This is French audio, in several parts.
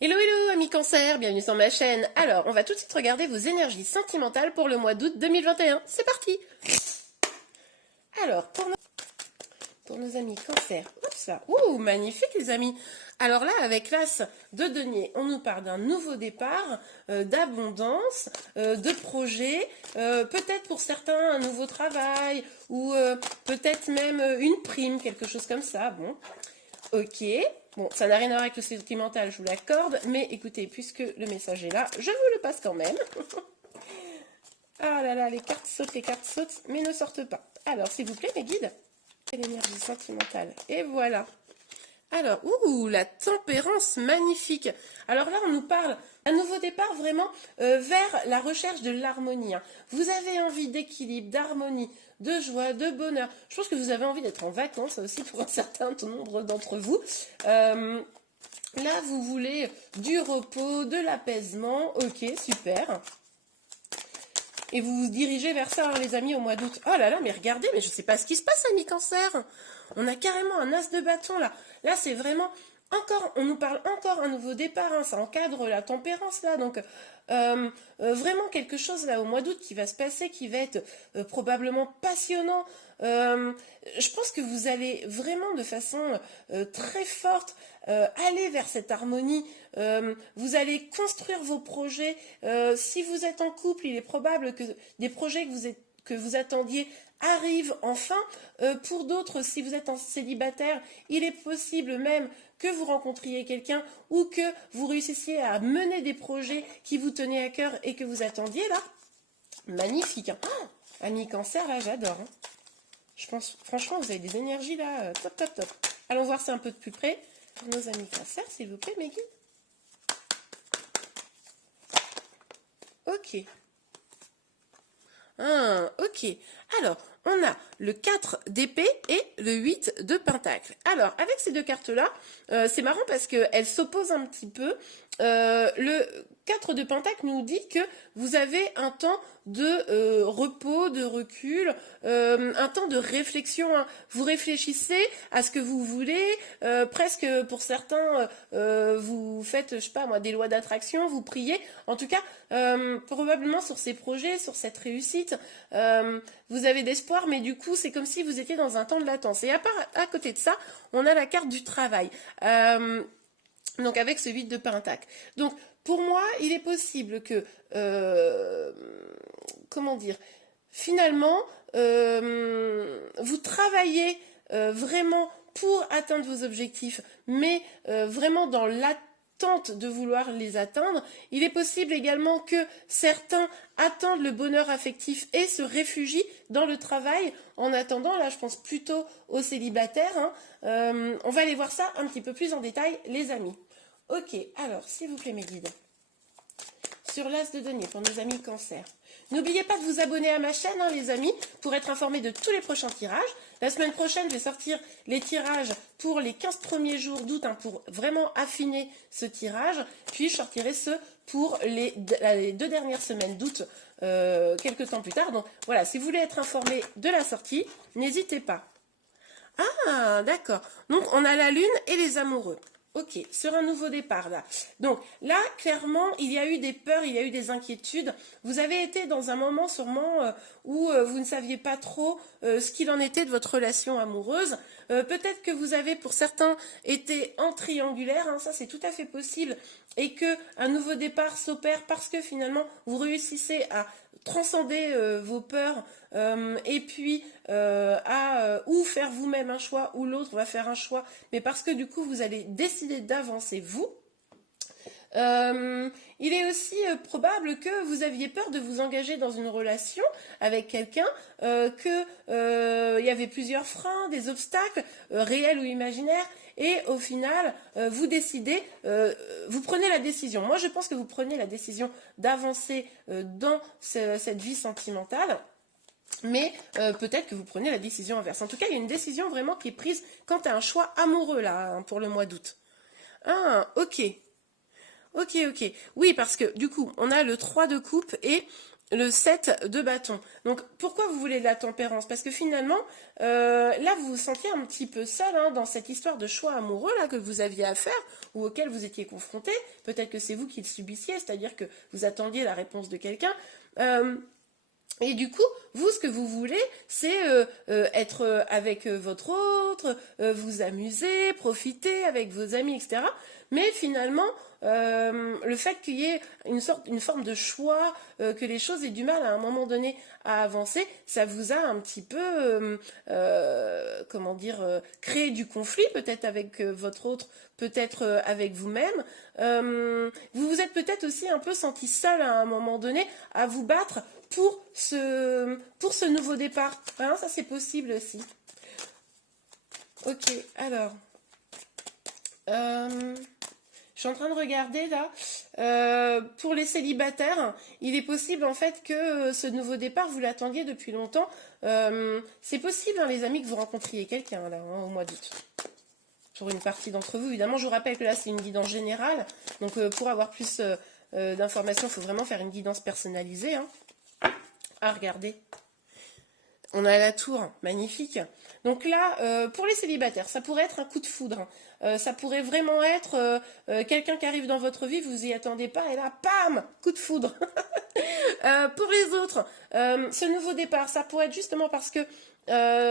Hello hello amis cancer, bienvenue sur ma chaîne. Alors, on va tout de suite regarder vos énergies sentimentales pour le mois d'août 2021. C'est parti. Alors, pour nos amis cancer, oups là, ouh, magnifique les amis. Alors là, avec l'as de denier, on nous parle d'un nouveau départ, d'abondance, de projet, peut-être pour certains un nouveau travail, ou peut-être même une prime, quelque chose comme ça, bon. Ok, bon, ça n'a rien à voir avec le sentimental, je vous l'accorde, mais écoutez, puisque le message est là, je vous le passe quand même. Ah là là, les cartes sautent, mais ne sortent pas. Alors, s'il vous plaît, mes guides, c'est l'énergie sentimentale. Et voilà. Alors, ouh, la tempérance magnifique. Alors là, on nous parle d'un nouveau départ vraiment vers la recherche de l'harmonie. Hein. Vous avez envie d'équilibre, d'harmonie, de joie, de bonheur. Je pense que vous avez envie d'être en vacances aussi pour un certain nombre d'entre vous. Là, vous voulez du repos, de l'apaisement. Ok, super. Et vous vous dirigez vers ça, hein, les amis, au mois d'août. Oh là là, mais regardez, mais je ne sais pas ce qui se passe, amis cancer. On a carrément un as de bâton, là. Là, c'est vraiment encore, on nous parle encore un nouveau départ, hein, ça encadre la tempérance, là. Donc, vraiment quelque chose, là, au mois d'août qui va se passer, qui va être probablement passionnant. Je pense que vous allez vraiment, de façon très forte, aller vers cette harmonie. Vous allez construire vos projets. Si vous êtes en couple, il est probable que des projets que vous attendiez arrivent enfin. Pour d'autres, si vous êtes en célibataire, il est possible même que vous rencontriez quelqu'un ou que vous réussissiez à mener des projets qui vous tenaient à cœur et que vous attendiez là. Magnifique. Hein. Oh, amis cancer, là, j'adore. Hein. Je pense, franchement, vous avez des énergies là, top, top, top. Allons voir ça un peu de plus près. Pour nos amis cancer, s'il vous plaît, mes guides. Ok. Ah, ok. Alors, on a le 4 d'épée et le 8 de pentacle. Alors, avec ces deux cartes-là, c'est marrant parce qu'elles s'opposent un petit peu. Le 4 de pentacle nous dit que vous avez un temps de repos, de recul, un temps de réflexion. Hein. Vous réfléchissez à ce que vous voulez, presque pour certains, vous faites, je sais pas moi, des lois d'attraction, vous priez. En tout cas, probablement sur ces projets, sur cette réussite, vous avez d'espoir, mais du coup, c'est comme si vous étiez dans un temps de latence. Et à côté de ça, on a la carte du travail. Donc avec ce 8 de pentacle. Donc pour moi, il est possible que, comment dire, finalement, vous travaillez vraiment pour atteindre vos objectifs, mais vraiment dans l'attente de vouloir les atteindre. Il est possible également que certains attendent le bonheur affectif et se réfugient dans le travail en attendant. Là, je pense plutôt aux célibataires. Hein. On va aller voir ça un petit peu plus en détail, les amis. Ok, alors, s'il vous plaît, mes guides, sur l'as de denier pour nos amis cancer. N'oubliez pas de vous abonner à ma chaîne, hein, les amis, pour être informés de tous les prochains tirages. La semaine prochaine, je vais sortir les tirages pour les 15 premiers jours d'août, hein, pour vraiment affiner ce tirage. Puis, je sortirai ceux pour les 2 dernières semaines d'août, quelques temps plus tard. Donc, voilà, si vous voulez être informé de la sortie, n'hésitez pas. Ah, d'accord. Donc, on a la lune et les amoureux. Ok, sur un nouveau départ là. Donc là, clairement, il y a eu des peurs, il y a eu des inquiétudes. Vous avez été dans un moment sûrement où vous ne saviez pas trop ce qu'il en était de votre relation amoureuse. Peut-être que vous avez, pour certains, été en triangulaire, hein, ça c'est tout à fait possible, et que un nouveau départ s'opère parce que finalement vous réussissez à transcender vos peurs et puis à ou faire vous-même un choix ou l'autre va faire un choix, mais parce que du coup vous allez décider d'avancer vous. Il est aussi probable que vous aviez peur de vous engager dans une relation avec quelqu'un, il y avait plusieurs freins, des obstacles, réels ou imaginaires, et au final, vous décidez, vous prenez la décision. Moi, je pense que vous prenez la décision d'avancer dans cette vie sentimentale. Mais peut-être que vous prenez la décision inverse. En tout cas, il y a une décision vraiment qui est prise quant à un choix amoureux là, hein, pour le mois d'août. Ah, ok. Ok, ok. Oui, parce que du coup, on a le 3 de coupe et le 7 de bâton. Donc pourquoi vous voulez de la tempérance? Parce que finalement, là vous vous sentiez un petit peu seul hein, dans cette histoire de choix amoureux là que vous aviez à faire ou auquel vous étiez confronté. Peut-être que c'est vous qui le subissiez, c'est-à-dire que vous attendiez la réponse de quelqu'un. Et du coup, vous, ce que vous voulez, c'est être avec votre autre, vous amuser, profiter avec vos amis, etc. Mais finalement, le fait qu'il y ait une forme de choix, que les choses aient du mal à un moment donné à avancer, ça vous a un petit peu, comment dire, créé du conflit, peut-être avec votre autre, peut-être avec vous-même. Vous vous êtes peut-être aussi un peu senti seul à un moment donné à vous battre pour ce nouveau départ. Hein, ça, c'est possible aussi. Ok, alors. Je suis en train de regarder là. Pour les célibataires, il est possible en fait que ce nouveau départ, vous l'attendiez depuis longtemps. C'est possible, hein, les amis, que vous rencontriez quelqu'un là, hein, au mois d'août. Pour une partie d'entre vous, évidemment, je vous rappelle que là, c'est une guidance générale. Donc, pour avoir plus d'informations, il faut vraiment faire une guidance personnalisée. Hein. Ah, regardez. On a la tour, magnifique. Donc là, pour les célibataires, ça pourrait être un coup de foudre. Ça pourrait vraiment être quelqu'un qui arrive dans votre vie, vous y attendez pas, et là, pam, coup de foudre. Pour les autres, ce nouveau départ, ça pourrait être justement parce que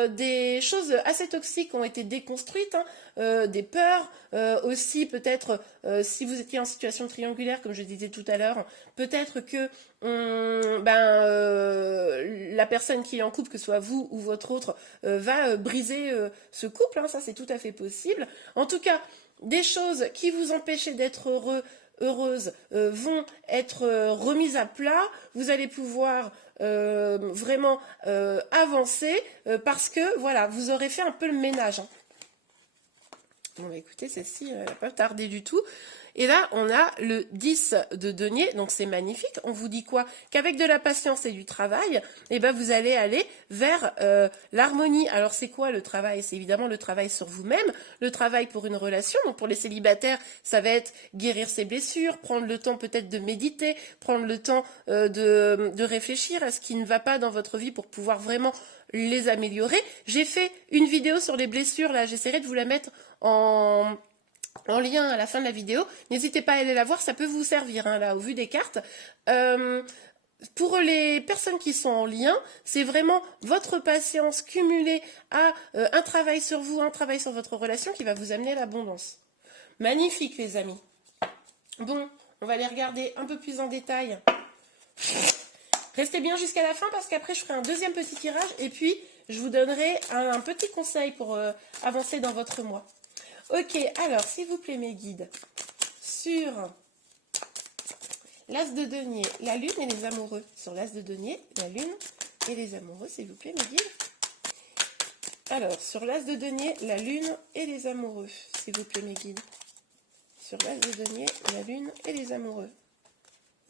des choses assez toxiques ont été déconstruites, hein, des peurs, aussi peut-être si vous étiez en situation triangulaire, comme je disais tout à l'heure, peut-être que la personne qui est en couple, que ce soit vous ou votre autre, va briser ce couple, hein, ça c'est tout à fait possible. En tout cas, des choses qui vous empêchaient d'être heureuse vont être remises à plat. Vous allez pouvoir vraiment avancer parce que voilà, vous aurez fait un peu le ménage. Hein. Bon, bah, écoutez, celle-ci, elle n'a pas tardé du tout. Et là, on a le 10 de denier, donc c'est magnifique. On vous dit quoi? Qu'avec de la patience et du travail, eh ben, vous allez aller vers l'harmonie. Alors, c'est quoi le travail? C'est évidemment le travail sur vous-même, le travail pour une relation. Donc, pour les célibataires, ça va être guérir ses blessures, prendre le temps peut-être de méditer, prendre le temps de réfléchir à ce qui ne va pas dans votre vie pour pouvoir vraiment les améliorer. J'ai fait une vidéo sur les blessures, là, j'essaierai de vous la mettre en lien à la fin de la vidéo. N'hésitez pas à aller la voir, ça peut vous servir, hein, là, au vu des cartes. Pour les personnes qui sont en lien, c'est vraiment votre patience cumulée à un travail sur vous, un travail sur votre relation qui va vous amener l'abondance. Magnifique, les amis. Bon, on va les regarder un peu plus en détail. Restez bien jusqu'à la fin parce qu'après, je ferai un deuxième petit tirage et puis je vous donnerai un petit conseil pour avancer dans votre mois. Ok, alors, s'il vous plaît, mes guides, sur l'as de denier, la lune et les amoureux. Sur l'as de denier, la lune et les amoureux, s'il vous plaît, mes guides. Alors, sur l'as de denier, la lune et les amoureux, s'il vous plaît, mes guides. Sur l'as de denier, la lune et les amoureux.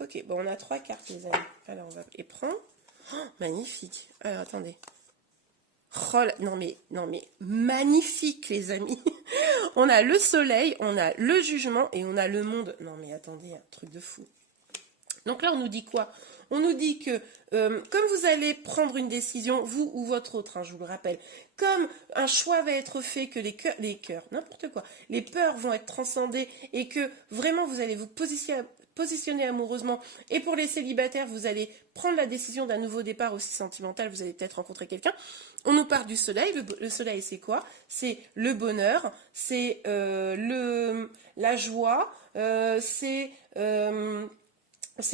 Ok, bon, on a 3 cartes, les amis. Alors, on va et prendre. Oh, magnifique. Alors, attendez. Oh, non mais magnifique, les amis. On a le soleil, on a le jugement et on a le monde. Non mais attendez, un truc de fou. Donc là, on nous dit quoi? On nous dit que comme vous allez prendre une décision, vous ou votre autre, hein, je vous le rappelle, comme un choix va être fait, que les cœurs, n'importe quoi, les peurs vont être transcendées et que vraiment vous allez vous positionner amoureusement. Et pour les célibataires, vous allez prendre la décision d'un nouveau départ aussi sentimental, vous allez peut-être rencontrer quelqu'un. On nous parle du soleil. Le soleil, c'est quoi? C'est le bonheur, c'est la joie, c'est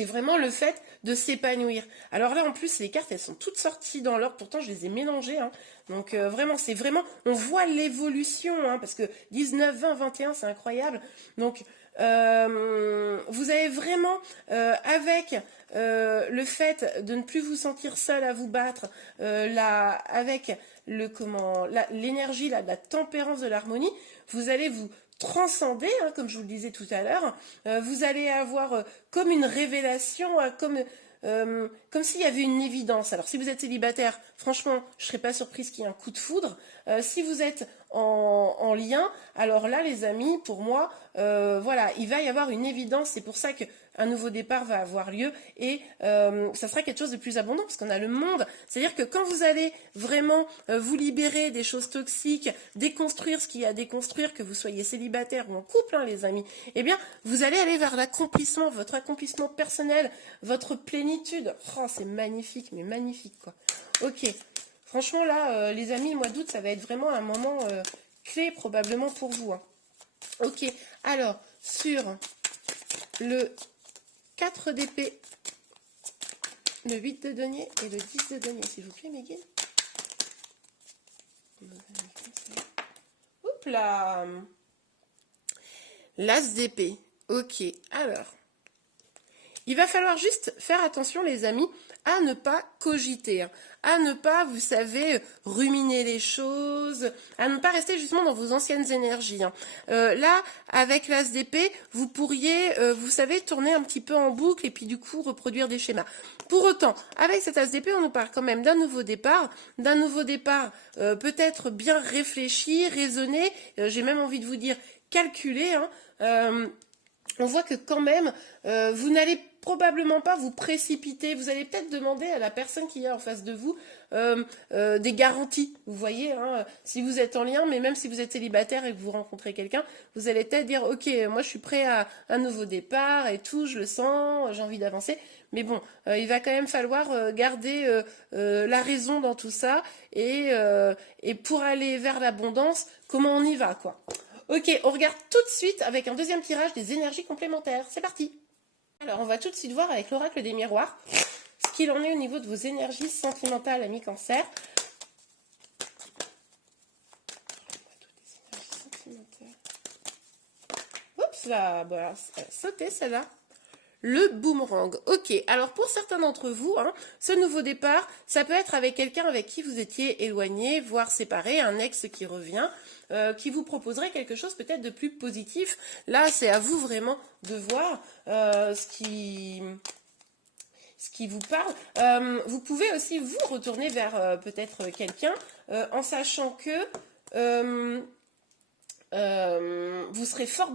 vraiment le fait de s'épanouir. Alors là, en plus, les cartes, elles sont toutes sorties dans l'ordre. Pourtant, je les ai mélangées. Hein. Donc, vraiment, c'est vraiment... On voit l'évolution, hein, parce que 19, 20, 21, c'est incroyable. Donc, vous avez vraiment, avec le fait de ne plus vous sentir seul à vous battre, avec l'énergie, la tempérance de l'harmonie, vous allez vous transcender, hein, comme je vous le disais tout à l'heure. Vous allez avoir comme une révélation, comme s'il y avait une évidence. Alors si vous êtes célibataire, franchement, je ne serais pas surprise qu'il y ait un coup de foudre. Si vous êtes en lien, alors là, les amis, pour moi, voilà, il va y avoir une évidence. C'est pour ça que un nouveau départ va avoir lieu et ça sera quelque chose de plus abondant parce qu'on a le monde. C'est-à-dire que quand vous allez vraiment vous libérer des choses toxiques, déconstruire ce qu'il y a à déconstruire, que vous soyez célibataire ou en couple, hein, les amis, eh bien, vous allez aller vers l'accomplissement, votre accomplissement personnel, votre plénitude. Oh, c'est magnifique, mais magnifique, quoi. Ok. Franchement, là, les amis, mois d'août, ça va être vraiment un moment clé probablement pour vous, hein. Ok. Alors, sur le 4 d'épée, le 8 de denier et le 10 de denier, s'il vous plaît, mes guides. Oups là. L'as d'épée. Ok, alors. Il va falloir juste faire attention, les amis, à ne pas cogiter, hein, à ne pas, vous savez, ruminer les choses, à ne pas rester justement dans vos anciennes énergies, hein. Là, avec l'as d'épée, vous pourriez, vous savez, tourner un petit peu en boucle et puis du coup reproduire des schémas. Pour autant, avec cet as d'épée, on nous parle quand même d'un nouveau départ peut-être bien réfléchi, raisonné, j'ai même envie de vous dire calculé, hein. On voit que quand même, vous n'allez probablement pas vous précipiter. Vous allez peut-être demander à la personne qui est en face de vous des garanties. Vous voyez, hein, si vous êtes en lien, mais même si vous êtes célibataire et que vous rencontrez quelqu'un, vous allez peut-être dire, ok, moi je suis prêt à un nouveau départ et tout, je le sens, j'ai envie d'avancer. Mais bon, il va quand même falloir garder la raison dans tout ça et pour aller vers l'abondance, comment on y va, quoi. Ok, on regarde tout de suite avec un deuxième tirage des énergies complémentaires. C'est parti. Alors, on va tout de suite voir avec l'oracle des miroirs ce qu'il en est au niveau de vos énergies sentimentales, amis cancer. Oups, là, voilà, elle a sauté celle-là. Le boomerang. Ok, alors pour certains d'entre vous, hein, ce nouveau départ, ça peut être avec quelqu'un avec qui vous étiez éloigné, voire séparé, un ex qui revient, qui vous proposerait quelque chose peut-être de plus positif. Là, c'est à vous vraiment de voir ce qui vous parle. Vous pouvez aussi vous retourner vers peut-être quelqu'un en sachant que vous serez forte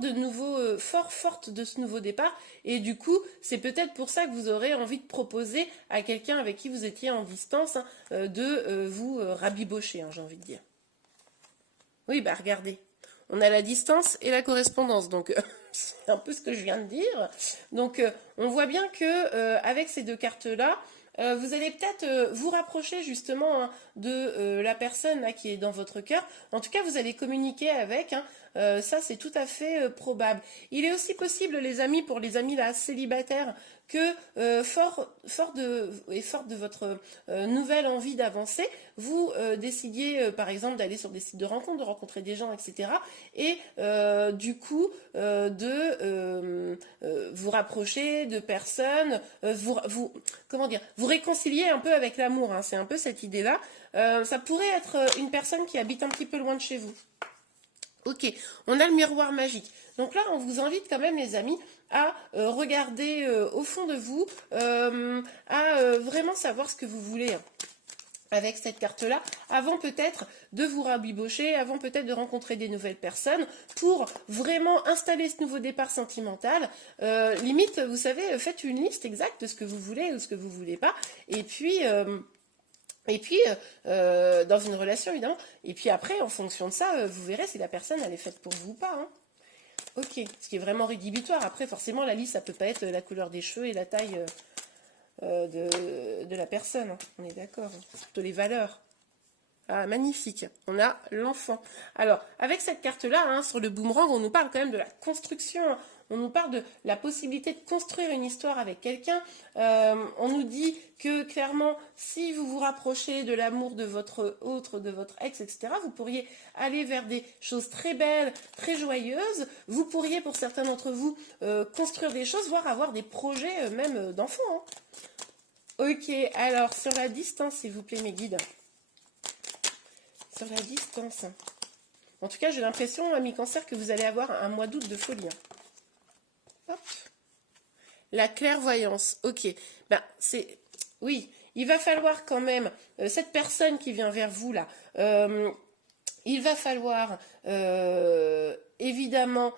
forte de ce nouveau départ et du coup c'est peut-être pour ça que vous aurez envie de proposer à quelqu'un avec qui vous étiez en distance, hein, de vous rabibocher, hein, j'ai envie de dire. Oui, bah regardez, on a la distance et la correspondance, donc c'est un peu ce que je viens de dire. Donc on voit bien que avec ces deux cartes-là, vous allez peut-être vous rapprocher justement, hein, de la personne là, qui est dans votre cœur. En tout cas, vous allez communiquer avec, hein, ça, c'est tout à fait probable. Il est aussi possible, les amis, pour les amis là célibataires, que fort de votre nouvelle envie d'avancer, vous décidiez par exemple d'aller sur des sites de rencontres, de rencontrer des gens, etc. Et du coup de vous rapprocher de personnes, comment dire, vous réconcilier un peu avec l'amour, hein, c'est un peu cette idée-là. Ça pourrait être une personne qui habite un petit peu loin de chez vous. Ok, on a le miroir magique. Donc là, on vous invite quand même, les amis, à regarder au fond de vous, à vraiment savoir ce que vous voulez, hein, avec cette carte-là, avant peut-être de vous rabibocher, avant peut-être de rencontrer des nouvelles personnes, pour vraiment installer ce nouveau départ sentimental. Limite, vous savez, faites une liste exacte de ce que vous voulez ou ce que vous voulez pas, et puis... dans une relation, évidemment. Et puis après, en fonction de ça, vous verrez si la personne, elle est faite pour vous ou pas, hein. Ok, ce qui est vraiment rédhibitoire. Après, forcément, la liste, ça peut pas être la couleur des cheveux et la taille de la personne, hein. On est d'accord, hein. C'est plutôt les valeurs. Ah, magnifique. On a l'enfant. Alors, avec cette carte-là, hein, sur le boomerang, on nous parle quand même de la construction, hein. On nous parle de la possibilité de construire une histoire avec quelqu'un. On nous dit que clairement, si vous vous rapprochez de l'amour de votre autre, de votre ex, etc., vous pourriez aller vers des choses très belles, très joyeuses. Vous pourriez, pour certains d'entre vous, construire des choses, voire avoir des projets même d'enfants, hein. Ok, alors sur la distance, s'il vous plaît, mes guides. Sur la distance. En tout cas, j'ai l'impression, amis cancer, que vous allez avoir un mois d'août de folie, hein. Hop. La clairvoyance. Ok. Ben, c'est... Oui, il va falloir quand même... cette personne qui vient vers vous, là... Il va falloir évidemment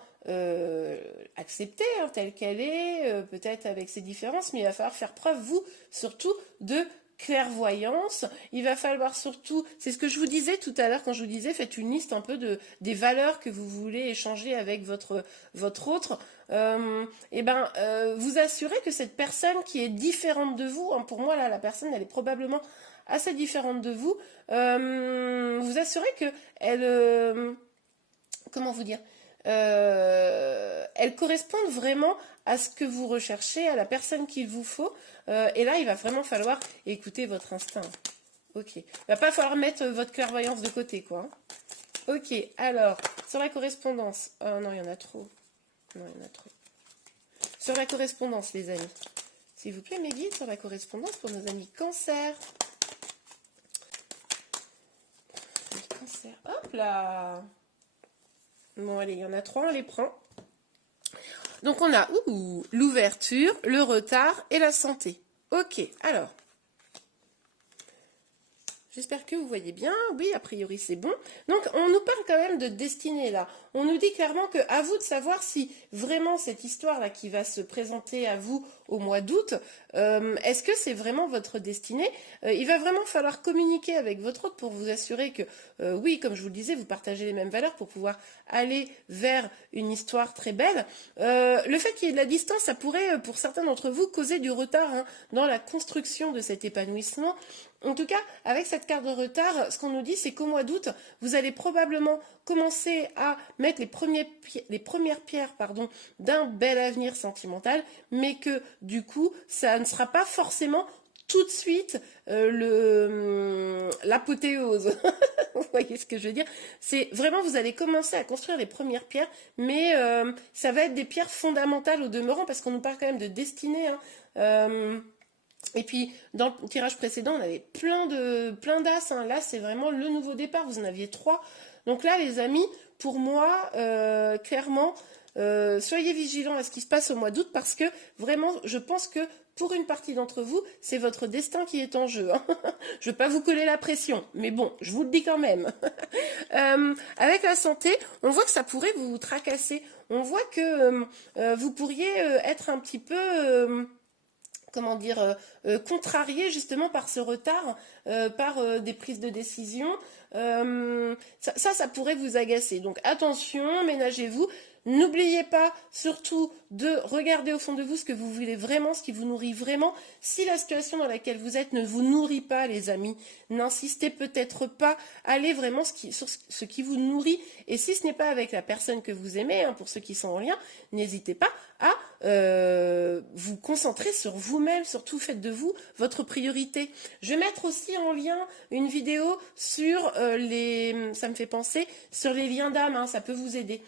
accepter hein, telle qu'elle est, peut-être avec ses différences, mais il va falloir faire preuve, vous, surtout, de clairvoyance. Il va falloir surtout, c'est ce que je vous disais tout à l'heure quand je vous disais, faites une liste un peu des valeurs que vous voulez échanger avec votre autre. Vous assurez que cette personne qui est différente de vous, hein, pour moi là, la personne, elle est probablement assez différente de vous, vous assurez que elle, comment vous dire, elles correspondent vraiment à ce que vous recherchez, à la personne qu'il vous faut. Et là, il va vraiment falloir écouter votre instinct. Ok. Il va pas falloir mettre votre clairvoyance de côté, quoi. Ok. Alors, sur la correspondance. Oh non, il y en a trop. Non, il y en a trop. Sur la correspondance, les amis. S'il vous plaît, mes guides, sur la correspondance pour nos amis cancer. Cancer. Hop là. Bon, allez, il y en a trois, on les prend. Donc, on a l'ouverture, le retard et la santé. Ok, alors. J'espère que vous voyez bien. Oui, a priori, c'est bon. Donc, on nous parle quand même de destinée, là. On nous dit clairement que à vous de savoir si vraiment cette histoire-là qui va se présenter à vous au mois d'août, est-ce que c'est vraiment votre destinée? Il va vraiment falloir communiquer avec votre autre pour vous assurer que, oui, comme je vous le disais, vous partagez les mêmes valeurs pour pouvoir aller vers une histoire très belle. Le fait qu'il y ait de la distance, ça pourrait, pour certains d'entre vous, causer du retard hein, dans la construction de cet épanouissement. En tout cas, avec cette carte de retard, ce qu'on nous dit, c'est qu'au mois d'août, vous allez probablement commencer à mettre les premières pierres d'un bel avenir sentimental, mais que du coup, ça ne sera pas forcément tout de suite l'apothéose. Vous voyez ce que je veux dire? C'est vraiment, vous allez commencer à construire les premières pierres, mais ça va être des pierres fondamentales au demeurant, parce qu'on nous parle quand même de destinée, hein. Et puis, dans le tirage précédent, on avait plein d'as. Hein. Là, c'est vraiment le nouveau départ. Vous en aviez 3. Donc là, les amis, pour moi, clairement, soyez vigilants à ce qui se passe au mois d'août parce que vraiment, je pense que pour une partie d'entre vous, c'est votre destin qui est en jeu. Hein. Je ne veux pas vous coller la pression, mais bon, je vous le dis quand même. Avec la santé, on voit que ça pourrait vous tracasser. On voit que vous pourriez être un petit peu... comment dire, contrarié justement par ce retard, par des prises de décision. Ça pourrait vous agacer. Donc attention, ménagez-vous. N'oubliez pas surtout de regarder au fond de vous ce que vous voulez vraiment, ce qui vous nourrit vraiment. Si la situation dans laquelle vous êtes ne vous nourrit pas, les amis, n'insistez peut-être pas. Allez vraiment sur ce qui vous nourrit. Et si ce n'est pas avec la personne que vous aimez, hein, pour ceux qui sont en lien, n'hésitez pas à vous concentrer sur vous-même. Surtout, faites de vous votre priorité. Je vais mettre aussi en lien une vidéo sur ça me fait penser, sur les liens d'âme. Hein, ça peut vous aider.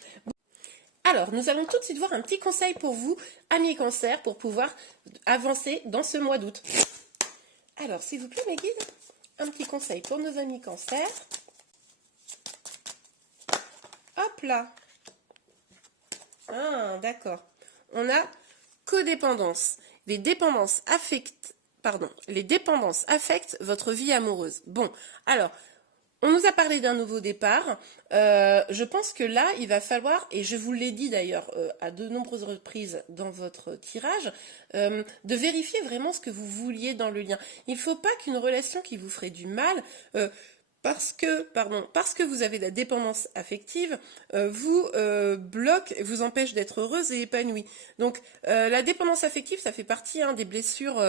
Alors, nous allons tout de suite voir un petit conseil pour vous, amis cancer, pour pouvoir avancer dans ce mois d'août. Alors, s'il vous plaît, mes guides, un petit conseil pour nos amis cancer. Hop là. Ah, d'accord. On a codépendance. Les dépendances affectent votre vie amoureuse. Bon, alors... on nous a parlé d'un nouveau départ. Je pense que là, il va falloir, et je vous l'ai dit d'ailleurs à de nombreuses reprises dans votre tirage, de vérifier vraiment ce que vous vouliez dans le lien. Il ne faut pas qu'une relation qui vous ferait du mal, parce que vous avez la dépendance affective, vous bloque, vous empêche d'être heureuse et épanouie. Donc, la dépendance affective, ça fait partie des blessures...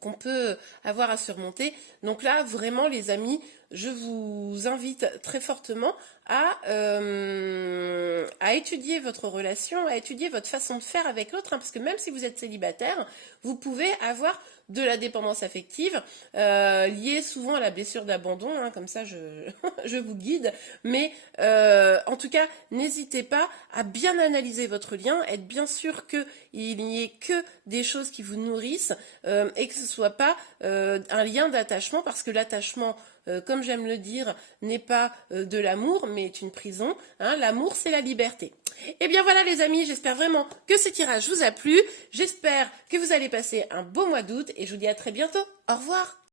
qu'on peut avoir à surmonter. Donc là, vraiment, les amis, je vous invite très fortement à étudier votre relation, à étudier votre façon de faire avec l'autre, hein, parce que même si vous êtes célibataire, vous pouvez avoir de la dépendance affective liée souvent à la blessure d'abandon, hein, comme ça je vous guide, mais en tout cas n'hésitez pas à bien analyser votre lien, être bien sûr qu'il n'y ait que des choses qui vous nourrissent et que ce ne soit pas un lien d'attachement, parce que l'attachement, comme j'aime le dire, n'est pas de l'amour, mais est une prison. Hein. L'amour, c'est la liberté. Et bien voilà les amis, j'espère vraiment que ce tirage vous a plu. J'espère que vous allez passer un beau mois d'août et je vous dis à très bientôt. Au revoir.